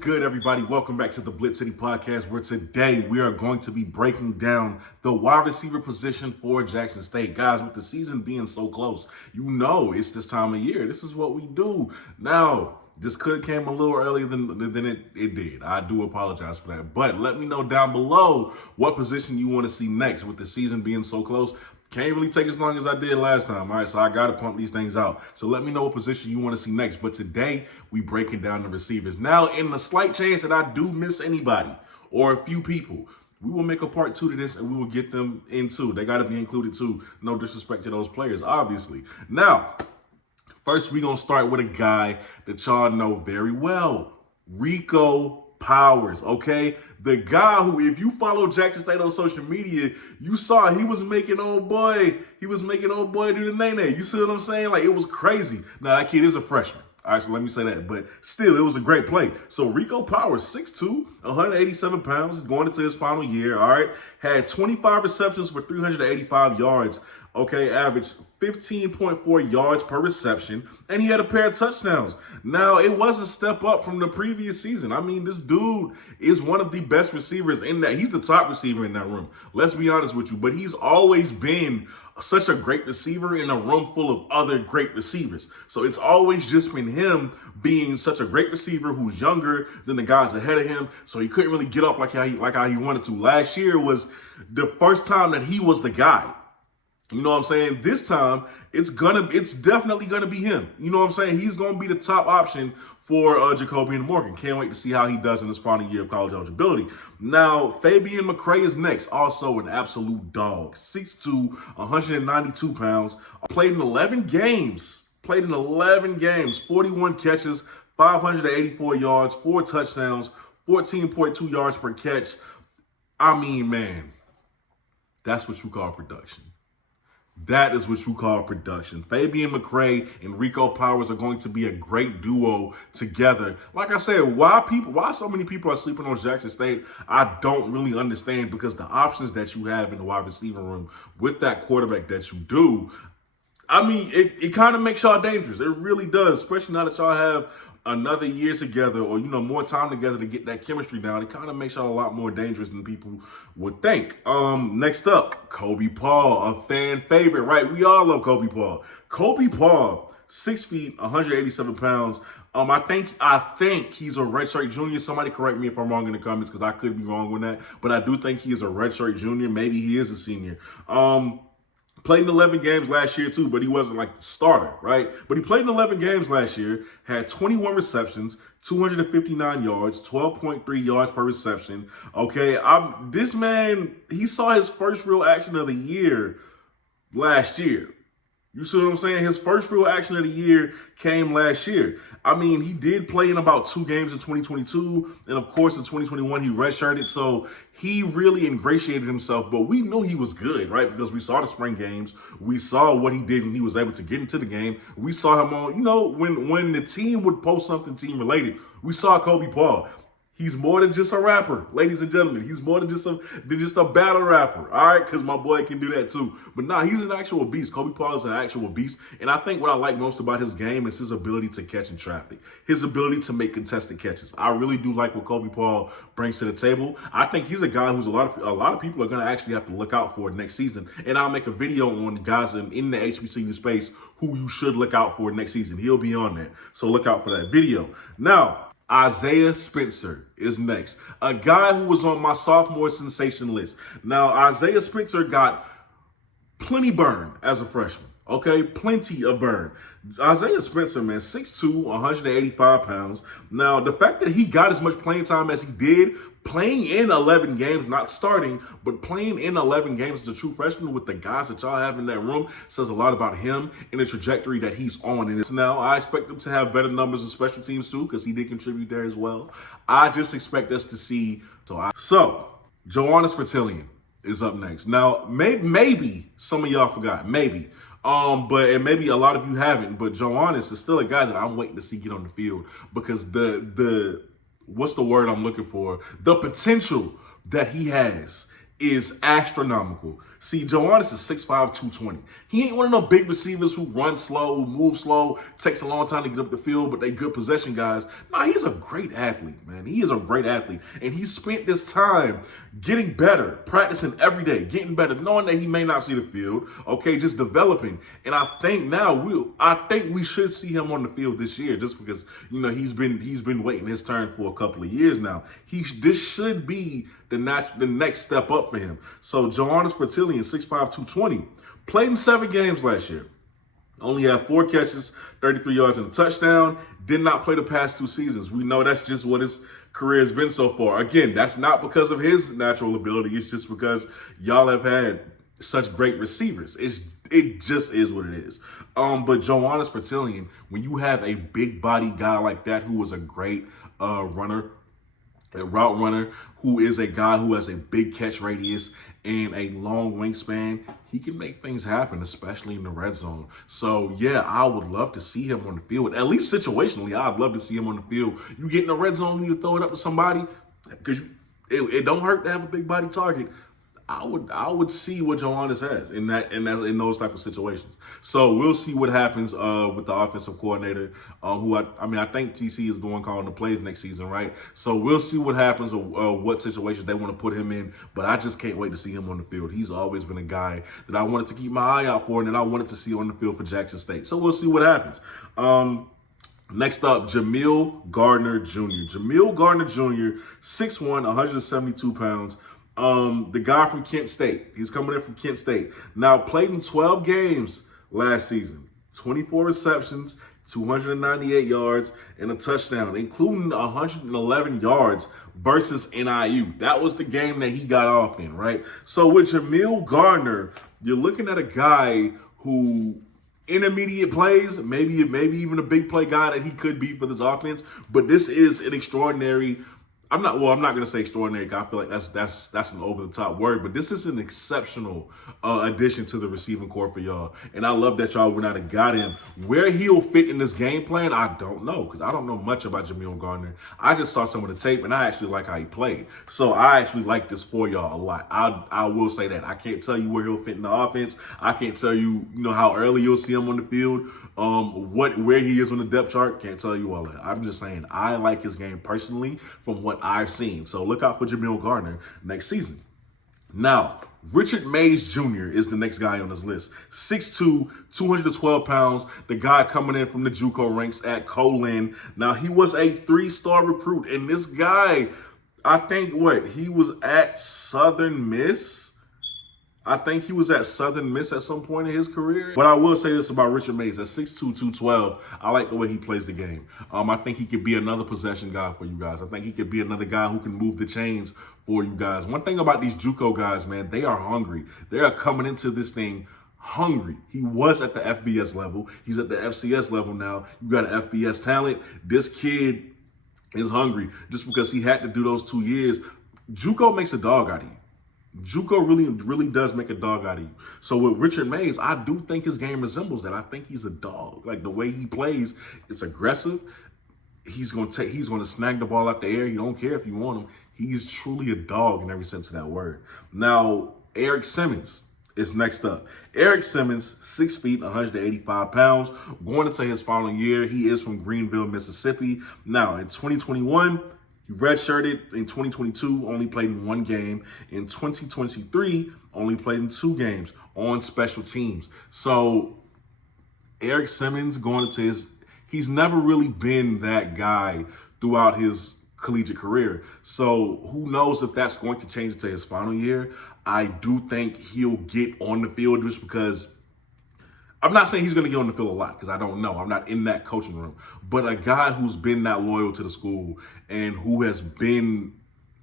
good, everybody? Welcome back to the BlitzCity Podcast, where today we are going to be breaking down the wide receiver position for Jackson State. Guys, with the season being so close, you know it's this time of year. This is what we do. Now, this could have came a little earlier than it did. I do apologize for that. But let me know down below what position you want to see next with the season being so close. Can't really take as long as I did last time, all right? So I got to pump these things out. So let me know what position you want to see next. But today, we breaking down the receivers. Now, in the slight chance that I do miss anybody or a few people, we will make a part 2 to this and we will get them in too. They got to be included too. No disrespect to those players, obviously. Now, first, we're going to start with a guy that y'all know very well, Rico Powers, okay? The guy who, if you follow Jackson State on social media, you saw he was making old boy do the nay-nay. You see what I'm saying? Like, it was crazy. Now, that kid is a freshman. All right, so let me say that. But still, it was a great play. So Rico Powers, 6'2", 187 pounds, going into his final year, all right? Had 25 receptions for 385 yards, okay? Averaged 15.4 yards per reception, and he had a pair of touchdowns. Now, it was a step up from the previous season. I mean, this dude is one of the best receivers in that. He's the top receiver in that room. Let's be honest with you. But he's always been such a great receiver in a room full of other great receivers. So it's always just been him being such a great receiver who's younger than the guys ahead of him. So he couldn't really get up like how he wanted to. Last year was the first time that he was the guy. You know what I'm saying? This time, it's definitely gonna be him. You know what I'm saying? He's gonna be the top option for Jacoby and Morgan. Can't wait to see how he does in his final year of college eligibility. Now, Fabian McCrae is next. Also an absolute dog. 6'2", 192 pounds. Played in 11 games. 41 catches, 584 yards, 4 touchdowns, 14.2 yards per catch. I mean, man, that's what you call production. That is what you call production. Fabian McCrae and Rico Powers are going to be a great duo together. Like I said, why so many people are sleeping on Jackson State, I don't really understand, because the options that you have in the wide receiver room with that quarterback that you do, I mean, it kind of makes y'all dangerous. It really does, especially now that y'all have another year together, or, you know, more time together to get that chemistry down. It kind of makes y'all a lot more dangerous than people would think. Next up, Kobe Paul, a fan favorite, right? We all love Kobe Paul. Kobe Paul, 6 feet, 187 pounds. I think he's a redshirt junior. Somebody correct me if I'm wrong in the comments, because I could be wrong with that. But I do think he is a redshirt junior. Maybe he is a senior. Played in 11 games last year too, but he wasn't like the starter, right? But he played in 11 games last year, had 21 receptions, 259 yards, 12.3 yards per reception. Okay, this man, he saw his first real action of the year last year. You see what I'm saying? His first real action of the year came last year. I mean, he did play in about 2 games in 2022. And of course, in 2021, he redshirted. So he really ingratiated himself. But we knew he was good, right? Because we saw the spring games. We saw what he did when he was able to get into the game. We saw him on, you know, when the team would post something team related, we saw Kobe Paul. He's more than just a rapper, ladies and gentlemen. He's more than just a battle rapper, all right? Because my boy can do that too. But nah, he's an actual beast. Kobe Paul is an actual beast. And I think what I like most about his game is his ability to catch in traffic, his ability to make contested catches. I really do like what Kobe Paul brings to the table. I think he's a guy who's a lot of people are going to actually have to look out for next season. And I'll make a video on guys in the HBCU space who you should look out for next season. He'll be on there. So look out for that video. Now, Isaiah Spencer is next. A guy who was on my sophomore sensation list. Now, Isaiah Spencer got plenty burn as a freshman. Okay, plenty of burn. Isaiah Spencer, man, 6'2", 185 pounds. Now, the fact that he got as much playing time as he did, playing in 11 games, not starting, but playing in 11 games as a true freshman with the guys that y'all have in that room, says a lot about him and the trajectory that he's on. And now I expect him to have better numbers in special teams too, because he did contribute there as well. I just expect us to see. So Johannes Fertillion is up next. Now, maybe some of y'all forgot, maybe. And maybe a lot of you haven't, but Johannes is still a guy that I'm waiting to see get on the field, because what's the word I'm looking for? The potential that he has is astronomical. See, Johannes is 6'5", 220. He ain't one of them big receivers who run slow, move slow, takes a long time to get up the field, but they good possession guys. Nah, he's a great athlete, man. He is a great athlete. And he spent this time getting better, practicing every day, getting better, knowing that he may not see the field, okay, just developing. And I think we should see him on the field this year, just because, you know, he's been waiting his turn for a couple of years now. This should be the next step up for him. So Johannes Bertillion, 6'5", 220, played in 7 games last year. Only had 4 catches, 33 yards, and a touchdown. Did not play the past 2 seasons. We know that's just what his career has been so far. Again, that's not because of his natural ability. It's just because y'all have had such great receivers. It just is what it is. But Johannes Bertillion, when you have a big body guy like that who was a great route runner, who is a guy who has a big catch radius and a long wingspan, he can make things happen, especially in the red zone. So, yeah, I would love to see him on the field. At least situationally, I'd love to see him on the field. You get in the red zone, you need to throw it up to somebody, because it don't hurt to have a big body target. I would see what Johannes has in those type of situations. So we'll see what happens with the offensive coordinator, who I think TC is the one calling the plays next season, right? So we'll see what happens or what situations they want to put him in. But I just can't wait to see him on the field. He's always been a guy that I wanted to keep my eye out for, and that I wanted to see on the field for Jackson State. So we'll see what happens. Next up, JAL Gardner Jr. JAL Gardner Jr., 6'1", 172 pounds. The guy from Kent State. He's coming in from Kent State. Now, played in 12 games last season. 24 receptions, 298 yards, and a touchdown, including 111 yards versus NIU. That was the game that he got off in, right? So with JAL Gardner, you're looking at a guy who intermediate plays, maybe even a big play guy that he could be for this offense, but this is an extraordinary. I'm not going to say extraordinary. I feel like that's an over-the-top word, but this is an exceptional addition to the receiving corps for y'all. And I love that y'all went out and got him. Where he'll fit in this game plan, I don't know, because I don't know much about JAL Gardner. I just saw some of the tape, and I actually like how he played. So I actually like this for y'all a lot. I will say that. I can't tell you where he'll fit in the offense. I can't tell you, how early you'll see him on the field. Where he is on the depth chart, can't tell you all that. I'm just saying I like his game personally from what I've seen. So look out for JAL Gardner next season. Now, Richard Mays Jr. is the next guy on this list. 6'2", 212 pounds. The guy coming in from the JUCO ranks at Colin. Now, he was a 3-star recruit. And this guy, I think, he was at Southern Miss? I think he was at Southern Miss at some point in his career. But I will say this about Richard Mays. At 6'2", 212, I like the way he plays the game. I think he could be another possession guy for you guys. I think he could be another guy who can move the chains for you guys. One thing about these JUCO guys, man, they are hungry. They are coming into this thing hungry. He was at the FBS level. He's at the FCS level now. You got an FBS talent. This kid is hungry just because he had to do those 2 years. JUCO makes a dog out of you. JUCO really does make a dog out of you. So with Richard Mays, I do think his game resembles that. I think he's a dog. Like the way he plays, it's aggressive. He's gonna snag the ball out the air. You don't care if you want him. He's truly a dog in every sense of that word. Now, Eric Simmons is next up. Eric Simmons, 6 feet, 185 pounds, going into his final year. He is from Greenville, Mississippi. Now, in 2021, he redshirted. In 2022, only played in 1 game. In 2023, only played in 2 games on special teams. So Eric Simmons he's never really been that guy throughout his collegiate career. So who knows if that's going to change into his final year. I do think he'll get on the field just because I'm not saying he's going to get on the field a lot because I don't know. I'm not in that coaching room. But a guy who's been that loyal to the school and who has been,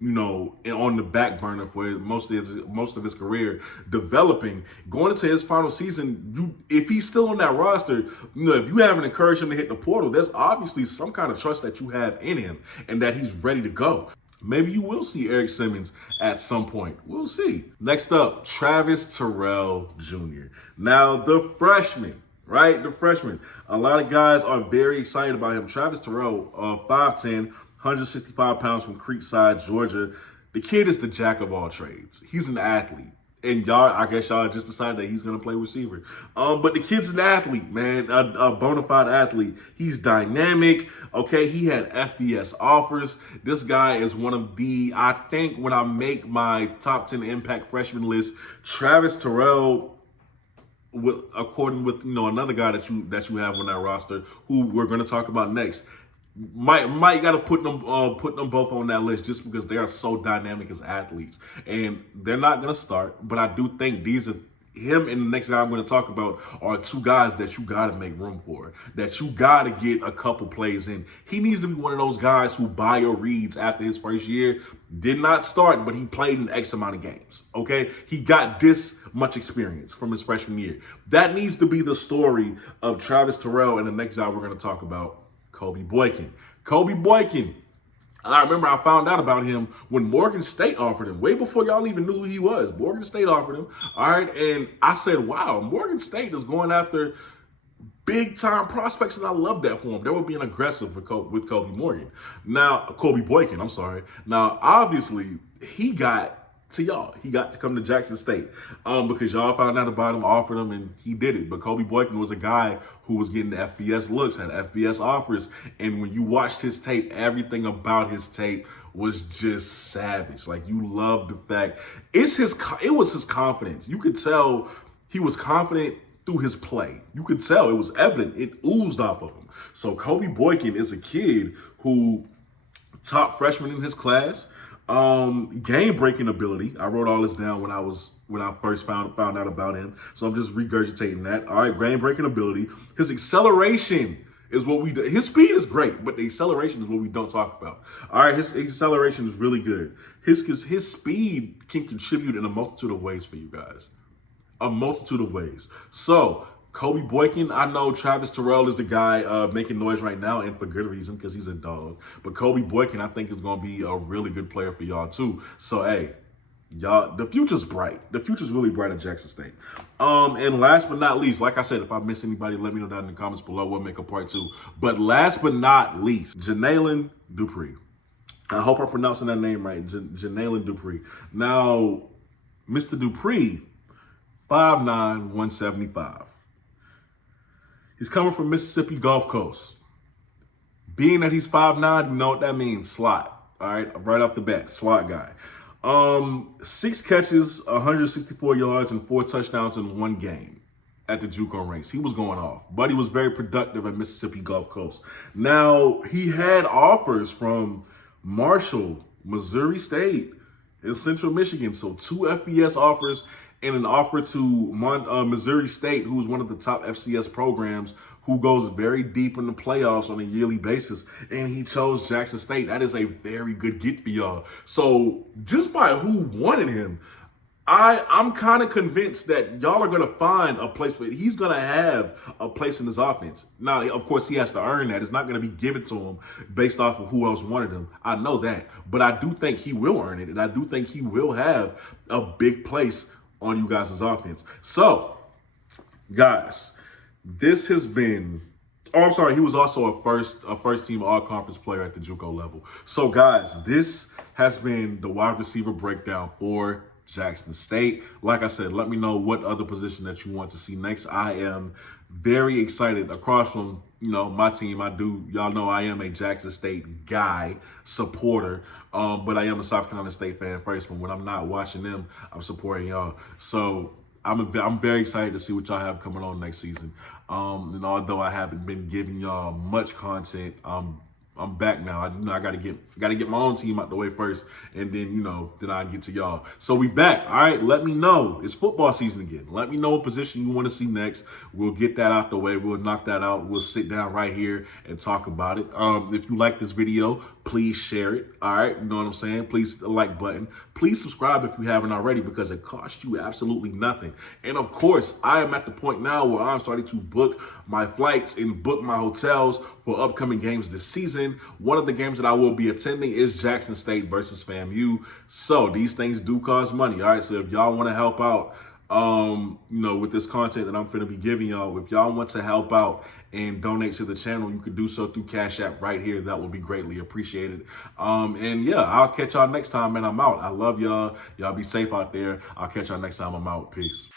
on the back burner for most of his career, developing, going into his final season, if he's still on that roster, if you haven't encouraged him to hit the portal, there's obviously some kind of trust that you have in him and that he's ready to go. Maybe you will see Eric Simmons at some point. We'll see. Next up, Travis Terrell Jr. Now, the freshman, right? The freshman. A lot of guys are very excited about him. Travis Terrell, 5'10", 165 pounds from Creekside, Georgia. The kid is the jack of all trades. He's an athlete. And y'all, I guess y'all just decided that he's going to play receiver. But the kid's an athlete, man, a bona fide athlete. He's dynamic, okay? He had FBS offers. This guy is one of I think when I make my top 10 impact freshman list, Travis Terrell, according with another guy that you have on that roster, who we're going to talk about next, might got to put them both on that list just because they are so dynamic as athletes, and they're not going to start. But I do think these are him and the next guy I'm going to talk about are two guys that you got to make room for, that you got to get a couple plays in. He needs to be one of those guys who bio reads after his first year. Did not start, but he played in X amount of games, okay? He got this much experience from his freshman year. That needs to be the story of Travis Terrell and the next guy we're going to talk about, Kobe Boykin. Kobe Boykin. I remember I found out about him when Morgan State offered him, way before y'all even knew who he was. Morgan State offered him, all right? And I said, wow, Morgan State is going after big-time prospects, and I love that for him. They were being aggressive with Kobe Boykin, I'm sorry. Now, obviously, he got to y'all. He got to come to Jackson State because y'all found out about him, offered him, and he did it. But Kobe Boykin was a guy who was getting the FBS looks, had FBS offers, and when you watched his tape, everything about his tape was just savage. Like, you loved the fact. It was his confidence. You could tell he was confident through his play. You could tell. It was evident. It oozed off of him. So Kobe Boykin is a kid who top freshman in his class. Game-breaking ability. I wrote all this down when I first found out about him. So I'm just regurgitating that. All right, game-breaking ability. His acceleration is what we do. His speed is great, but the acceleration is what we don't talk about. All right, his acceleration is really good. His speed can contribute in a multitude of ways for you guys. A multitude of ways. So Kobe Boykin, I know Travis Terrell is the guy making noise right now, and for good reason, because he's a dog. But Kobe Boykin, I think, is going to be a really good player for y'all, too. So, hey, y'all, the future's bright. The future's really bright at Jackson State. And last but not least, like I said, if I miss anybody, let me know down in the comments below. We'll make a part 2. But last but not least, Janen Dpri. I hope I'm pronouncing that name right, Janen Dpri. Now, Mr. Dpri, 5'9", 175. He's coming from Mississippi Gulf Coast. Being that he's 5'9", you know what that means, slot. All right, right off the bat, slot guy. 6 catches, 164 yards, and 4 touchdowns in one game at the JUCO ranks. He was going off, but he was very productive at Mississippi Gulf Coast. Now, he had offers from Marshall, Missouri State, and Central Michigan. So 2 FBS offers and an offer to Missouri State, who's one of the top FCS programs, who goes very deep in the playoffs on a yearly basis, and he chose Jackson State. That is a very good get for y'all. So just by who wanted him, I'm kind of convinced that y'all are going to find a place for it. He's going to have a place in this offense. Now, of course, he has to earn that. It's not going to be given to him based off of who else wanted him. I know that. But I do think he will earn it, and I do think he will have a big place on you guys' offense. So, guys, this has been... Oh, I'm sorry. He was also a first team all-conference player at the JUCO level. So, guys, this has been the wide receiver breakdown for Jackson State. Like I said, let me know what other position that you want to see next. I am very excited across from, my team. Y'all know I am a Jackson State guy, supporter, but I am a South Carolina State fan first. But when I'm not watching them, I'm supporting y'all. So I'm very excited to see what y'all have coming on next season. And although I haven't been giving y'all much content, I'm back now. I gotta get my own team out the way first, and then then I get to y'all. So we back. All right. Let me know. It's football season again. Let me know what position you want to see next. We'll get that out the way. We'll knock that out. We'll sit down right here and talk about it. If you like this video, please share it. All right. You know what I'm saying? Please hit the like button. Please subscribe if you haven't already, because it costs you absolutely nothing. And of course, I am at the point now where I'm starting to book my flights and book my hotels for upcoming games this season. One of the games that I will be attending is Jackson State versus FAMU. So these things do cost money. All right. So if y'all want to help out, with this content that I'm finna be giving y'all. If y'all want to help out and donate to the channel, you can do so through Cash App right here. That will be greatly appreciated. And yeah, I'll catch y'all next time, man. I'm out. I love y'all. Y'all be safe out there. I'll catch y'all next time. I'm out. Peace.